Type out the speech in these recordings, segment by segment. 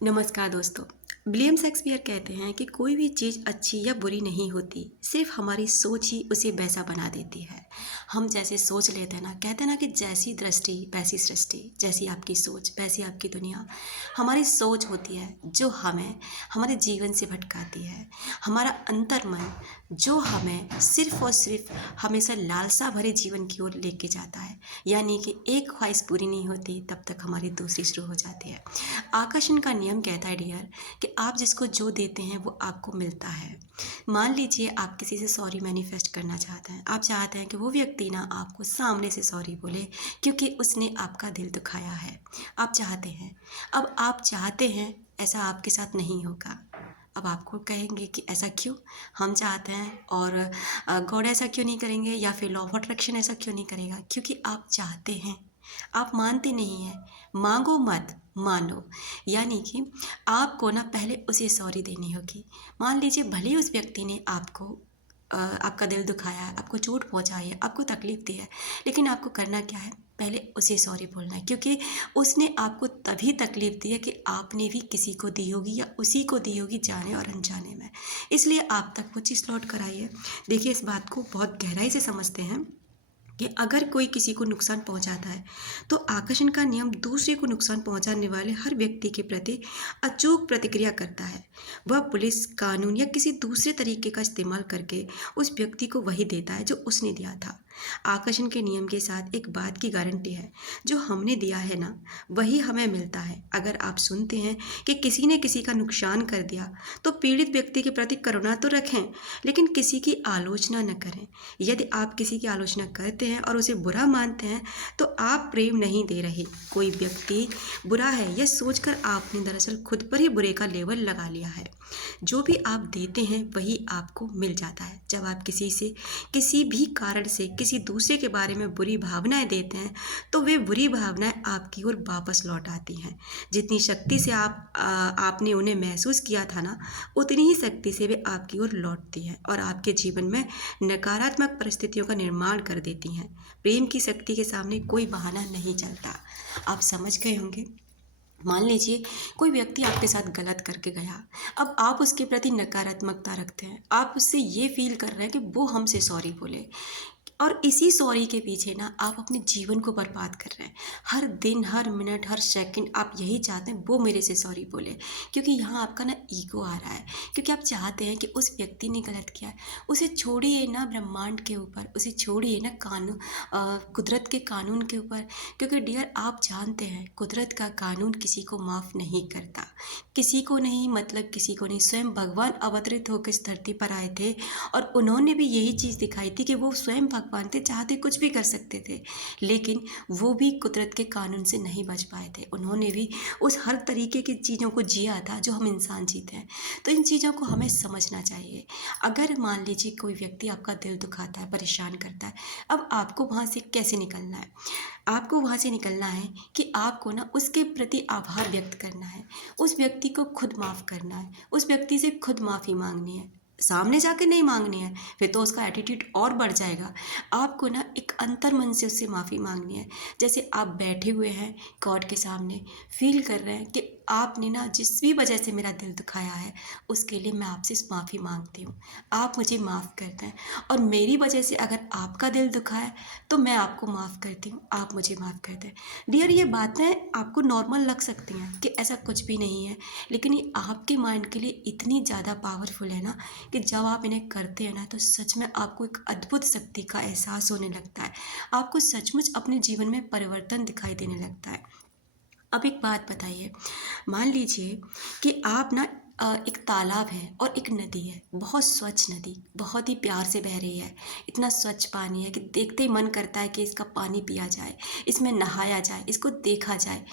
नमस्कार दोस्तों। William Shakespeare कहते हैं कि कोई भी चीज़ अच्छी या बुरी नहीं होती, सिर्फ हमारी सोच ही उसे वैसा बना देती है। हम जैसे सोच लेते हैं ना, कहते हैं ना कि जैसी दृष्टि वैसी सृष्टि, जैसी आपकी सोच वैसी आपकी दुनिया। हमारी सोच होती है जो हमें हमारे जीवन से भटकाती है। हमारा अंतर्मन जो हमें सिर्फ और सिर्फ हमेशा लालसा भरे जीवन की ओर लेके जाता है। यानी कि एक ख्वाहिश पूरी नहीं होती तब तक हमारी दूसरी शुरू हो जाती है। आकर्षण का नियम कहता है डियर कि आप जिसको जो देते हैं वो आपको मिलता है। मान लीजिए आप किसी से सॉरी मैनिफेस्ट करना चाहते हैं। आप चाहते हैं कि वो व्यक्ति ना आपको सामने से सॉरी बोले क्योंकि उसने आपका दिल दुखाया है। आप चाहते हैं, अब आप चाहते हैं ऐसा आपके साथ नहीं होगा। अब आपको कहेंगे कि ऐसा क्यों? हम चाहते हैं और गॉड ऐसा क्यों नहीं करेंगे या फिर लॉ ऑफ अट्रैक्शन ऐसा क्यों नहीं करेगा? क्योंकि आप चाहते हैं, आप मानते नहीं हैं। मांगो मत, मानो। यानी कि आपको ना पहले उसे सॉरी देनी होगी। मान लीजिए भले ही उस व्यक्ति ने आपको आपका दिल दुखाया है, आपको चोट पहुंचाई है, आपको तकलीफ दी है, लेकिन आपको करना क्या है? पहले उसे सॉरी बोलना है, क्योंकि उसने आपको तभी तकलीफ दी है कि आपने भी किसी को दी होगी या उसी को दी होगी जाने और अनजाने में। इसलिए आप तक वो चीज़ लौट कर आई है। देखिए, इस बात को बहुत गहराई से समझते हैं कि अगर कोई किसी को नुकसान पहुंचाता है तो आकर्षण का नियम दूसरे को नुकसान पहुंचाने वाले हर व्यक्ति के प्रति अचूक प्रतिक्रिया करता है। वह पुलिस, कानून या किसी दूसरे तरीके का इस्तेमाल करके उस व्यक्ति को वही देता है जो उसने दिया था। आकर्षण के नियम के साथ एक बात की गारंटी है, जो हमने दिया है ना वही हमें मिलता है। अगर आप सुनते हैं कि किसी ने किसी का नुकसान कर दिया तो पीड़ित व्यक्ति के प्रति करुणा तो रखें, लेकिन किसी की आलोचना न करें। यदि आप किसी की आलोचना करते हैं और उसे बुरा मानते हैं तो आप प्रेम नहीं दे रहे। कोई व्यक्ति बुरा है यह सोचकर आपने दरअसल खुद पर ही बुरे का लेबल लगा लिया है। जो भी आप देते हैं वही आपको मिल जाता है। जब आप किसी से किसी भी कारण से किसी दूसरे के बारे में बुरी भावनाएं देते हैं तो वे बुरी भावनाएं आपकी ओर वापस लौट आती हैं। जितनी शक्ति से आपने उन्हें महसूस किया था ना, उतनी ही शक्ति से वे आपकी ओर लौटती हैं और आपके जीवन में नकारात्मक परिस्थितियों का निर्माण कर देती हैं। प्रेम की शक्ति के सामने कोई बहाना नहीं चलता। आप समझ गए होंगे। मान लीजिए कोई व्यक्ति आपके साथ गलत करके गया, अब आप उसके प्रति नकारात्मकता रखते हैं, आप उससे ये फील कर रहे हैं कि वो हमसे सॉरी बोले, और इसी सॉरी के पीछे ना आप अपने जीवन को बर्बाद कर रहे हैं। हर दिन, हर मिनट, हर सेकंड आप यही चाहते हैं वो मेरे से सॉरी बोले, क्योंकि यहाँ आपका ना ईगो आ रहा है, क्योंकि आप चाहते हैं कि उस व्यक्ति ने गलत किया है। उसे छोड़िए ना ब्रह्मांड के ऊपर, उसे छोड़िए ना कानून, कुदरत के कानून के ऊपर, क्योंकि डियर आप जानते हैं कुदरत का कानून किसी को माफ़ नहीं करता। किसी को नहीं, मतलब किसी को नहीं। स्वयं भगवान अवतरित होकर इस धरती पर आए थे और उन्होंने भी यही चीज़ दिखाई थी कि वो स्वयं भगवान थे, चाहते कुछ भी कर सकते थे, लेकिन वो भी कुदरत के कानून से नहीं बच पाए थे। उन्होंने भी उस हर तरीके की चीज़ों को जिया था जो हम इंसान जीते हैं। तो इन चीज़ों को हमें समझना चाहिए। अगर मान लीजिए कोई व्यक्ति आपका दिल दुखाता है, परेशान करता है, अब आपको वहाँ से कैसे निकलना है? आपको वहाँ से निकलना है कि आपको ना उसके प्रति आभार व्यक्त करना है, उस व्यक्ति को खुद माफ़ करना है, उस व्यक्ति से खुद माफ़ी मांगनी है, सामने जाकर नहीं मांगनी है, फिर तो उसका एटीट्यूड और बढ़ जाएगा। आपको ना एक अंतर्मन से उससे माफ़ी मांगनी है। जैसे आप बैठे हुए हैं गॉड के सामने, फील कर रहे हैं कि आपने ना जिस भी वजह से मेरा दिल दुखाया है उसके लिए मैं आपसे माफ़ी मांगती हूँ, आप मुझे माफ़ कर दें। और मेरी वजह से अगर आपका दिल दुखा है तो मैं आपको माफ़ करती हूँ, आप मुझे माफ़ कर दें। डियर, ये बातें आपको नॉर्मल लग सकती हैं कि ऐसा कुछ भी नहीं है, लेकिन ये आपके माइंड के लिए इतनी ज़्यादा पावरफुल है ना कि जब आप इन्हें करते हैं ना तो सच में आपको एक अद्भुत शक्ति का एहसास होने लगता है। आपको सचमुच अपने जीवन में परिवर्तन दिखाई देने लगता है। अब एक बात बताइए, मान लीजिए कि आप ना एक तालाब है और एक नदी है, बहुत स्वच्छ नदी, बहुत ही प्यार से बह रही है। इतना स्वच्छ पानी है कि देखते ही मन करता है कि इसका पानी पिया जाए, इसमें नहाया जाए, इसको देखा जाए।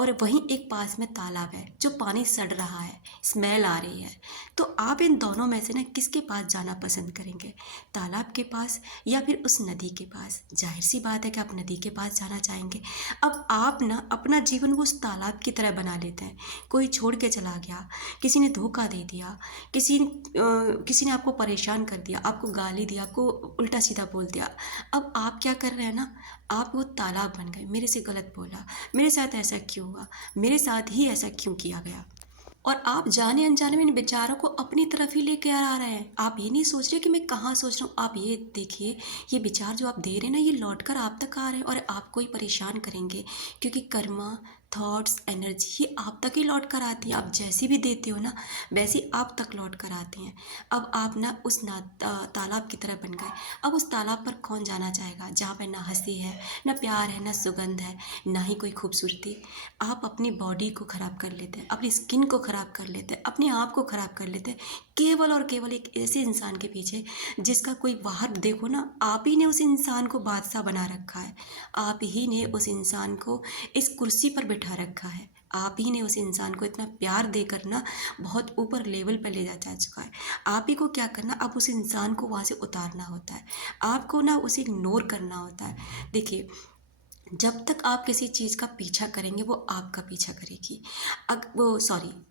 और वहीं एक पास में तालाब है जो पानी सड़ रहा है, स्मेल आ रही है। तो आप इन दोनों में से ना किसके पास जाना पसंद करेंगे? तालाब के पास या फिर उस नदी के पास? जाहिर सी बात है कि आप नदी के पास जाना चाहेंगे। अब आप ना अपना जीवन वो उस तालाब की तरह बना लेते हैं। कोई छोड़ के चला गया, किसी ने धोखा दे दिया, किसी ने आपको परेशान कर दिया, आपको गाली दी, आपको उल्टा सीधा बोल दिया। अब आप क्या कर रहे हैं ना, आप वो तालाब बन गए। मेरे से गलत बोला, मेरे साथ ऐसा क्यों हुआ, मेरे साथ ही ऐसा क्यों किया गया। और आप जाने अनजाने में इन विचारों को अपनी तरफ ही लेके आ रहे हैं। आप ये नहीं सोच रहे कि मैं कहाँ सोच रहा हूँ। आप ये देखिए, ये विचार जो आप दे रहे हैं ना, ये लौट कर आप तक आ रहे हैं और आपको ही परेशान करेंगे, क्योंकि कर्मा, थॉट्स, एनर्जी ये आप तक ही लौट कर आती है। आप जैसी भी देते हो ना, वैसी आप तक लौट कर आती हैं। अब आप ना उस तालाब की तरह बन गए। अब उस तालाब पर कौन जाना चाहेगा जहाँ पे ना हंसी है, ना प्यार है, ना सुगंध है, ना ही कोई खूबसूरती। आप अपनी बॉडी को ख़राब कर लेते हैं, अपनी स्किन को ख़राब कर लेते हैं, अपने आप को ख़राब कर लेते हैं, केवल और केवल एक ऐसे इंसान के पीछे जिसका कोई बाहर देखो ना, आप ही ने उस इंसान को बादशाह बना रखा है। आप ही ने उस इंसान को इस कुर्सी पर बिठा रखा है। आप ही ने उस इंसान को इतना प्यार देकर ना बहुत ऊपर लेवल पर ले जा चुका है। आप ही को क्या करना, अब उस इंसान को वहाँ से उतारना होता है। आपको ना उसे इग्नोर करना होता है। देखिए, जब तक आप किसी चीज़ का पीछा करेंगे वो आपका पीछा करेगी।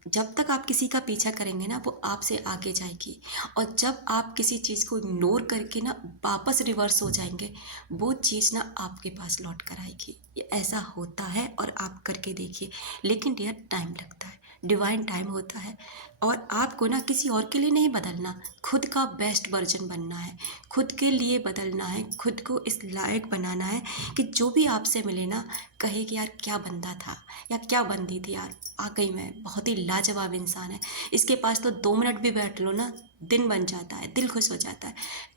जब तक आप किसी का पीछा करेंगे ना, वो आपसे आगे जाएगी। और जब आप किसी चीज़ को इग्नोर करके ना वापस रिवर्स हो जाएंगे, वो चीज़ ना आपके पास लौट कर आएगी। ये ऐसा होता है और आप करके देखिए। लेकिन डियर, टाइम लगता है, डिवाइन टाइम होता है। और आपको ना किसी और के लिए नहीं बदलना, खुद का बेस्ट वर्जन बनना है, खुद के लिए बदलना है, खुद को इस लायक बनाना है कि जो भी आपसे मिले ना, कहे कि यार क्या बंदा था या क्या बंदी थी यार, वाकई में बहुत ही लाजवाब इंसान है, इसके पास तो 2 मिनट भी बैठ लो ना, दिन बन जाता है, दिल खुश हो जाता है।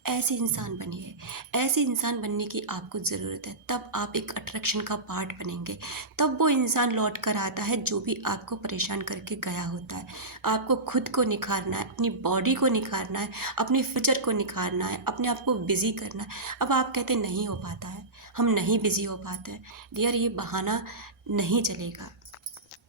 ऐसे इंसान बनिए। ऐसे इंसान बनने की आपको ज़रूरत है, तब आप एक अट्रैक्शन का पार्ट बनेंगे। तब वो इंसान लौट कर आता है जो भी आपको परेशान करके गया होता है। आपको खुद को निखारना है, अपनी बॉडी को निखारना है, अपने फ्यूचर को निखारना है, अपने आप को बिज़ी करना है। अब आप कहते नहीं हो पाता है, हम नहीं बिज़ी हो पाते हैं। डियर, ये बहाना नहीं चलेगा।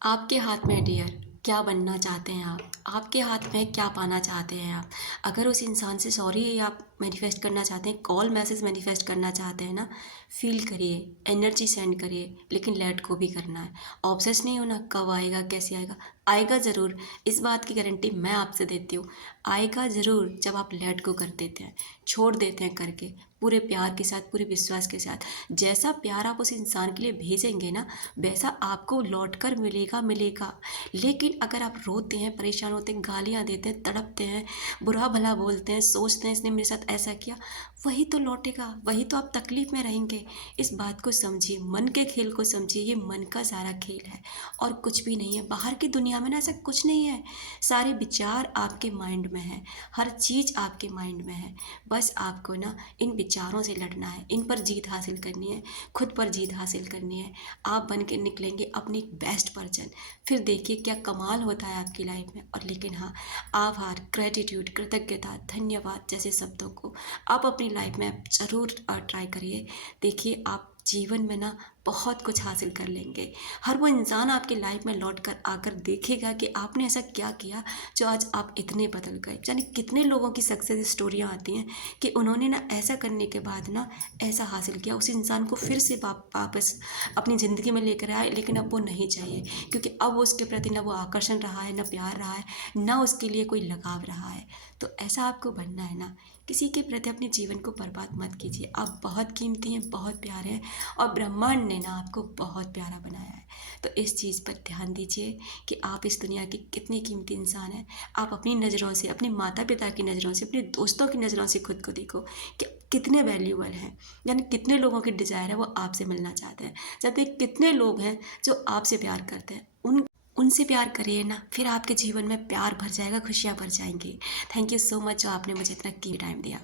आपके हाथ में है डियर, क्या बनना चाहते हैं आप, आपके हाथ में क्या पाना चाहते हैं आप। अगर उस इंसान से सॉरी आप मैनिफेस्ट करना चाहते हैं, कॉल मैसेज मैनिफेस्ट करना चाहते हैं ना, फील करिए, एनर्जी सेंड करिए, लेकिन लेट को भी करना है। ऑब्सेस नहीं होना कब आएगा कैसे आएगा, आएगा ज़रूर। इस बात की गारंटी मैं आपसे देती हूँ, आएगा ज़रूर जब आप लेट को कर देते हैं, छोड़ देते हैं करके, पूरे प्यार के साथ, पूरे विश्वास के साथ। जैसा प्यार आप उस इंसान के लिए भेजेंगे ना, वैसा आपको लौट कर मिलेगा मिलेगा। लेकिन अगर आप रोते हैं, परेशान होते हैं, गालियाँ देते हैं, तड़पते हैं, बुरा भला बोलते हैं, सोचते हैं इसने मेरे साथ ऐसा किया, वही तो लौटेगा, वही तो आप तकलीफ़ में रहेंगे। इस बात को समझिए, मन के खेल को समझिए, ये मन का सारा खेल है और कुछ भी नहीं है। बाहर की दुनिया में ना ऐसा कुछ नहीं है। सारे विचार आपके माइंड में है, हर चीज़ आपके माइंड में है। बस आपको ना इन विचारों से लड़ना है, इन पर जीत हासिल करनी है, खुद पर जीत हासिल करनी है। आप बन के निकलेंगे अपनी बेस्ट वर्जन। फिर देखिए क्या कमाल होता है आपकी लाइफ में। और लेकिन हाँ, आभार, ग्रेटिट्यूड, कृतज्ञता, धन्यवाद जैसे शब्दों को आप अपनी लाइफ में ज़रूर ट्राई करिए। देखिए, आप जीवन में ना बहुत कुछ हासिल कर लेंगे। हर वो इंसान आपकी लाइफ में लौट कर आकर देखेगा कि आपने ऐसा क्या किया जो आज आप इतने बदल गए। यानी कितने लोगों की सक्सेस स्टोरियाँ आती हैं कि उन्होंने ना ऐसा करने के बाद ना ऐसा हासिल किया, उस इंसान को फिर से वापस अपनी ज़िंदगी में लेकर आए, लेकिन अब वो नहीं चाहिए, क्योंकि अब उसके प्रति ना वो आकर्षण रहा है, ना प्यार रहा है, ना उसके लिए कोई लगाव रहा है। तो ऐसा आपको बनना है ना, किसी के प्रति अपने जीवन को बर्बाद मत कीजिए। आप बहुत कीमती हैं, बहुत प्यारे हैं और ब्रह्मांड ने ना आपको बहुत प्यारा बनाया है। तो इस चीज़ पर ध्यान दीजिए कि आप इस दुनिया के कितने कीमती इंसान हैं। आप अपनी नज़रों से, अपने माता पिता की नज़रों से, अपने दोस्तों की नज़रों से खुद को देखो कि कितने वैल्यूबल हैं। यानी कितने लोगों की डिज़ायर है वो आपसे मिलना चाहते हैं, जबकि कितने लोग हैं जो आपसे प्यार करते हैं। उनसे प्यार करिए ना, फिर आपके जीवन में प्यार भर जाएगा, खुशियाँ भर जाएंगी। थैंक यू सो मच जो आपने मुझे इतना की टाइम दिया।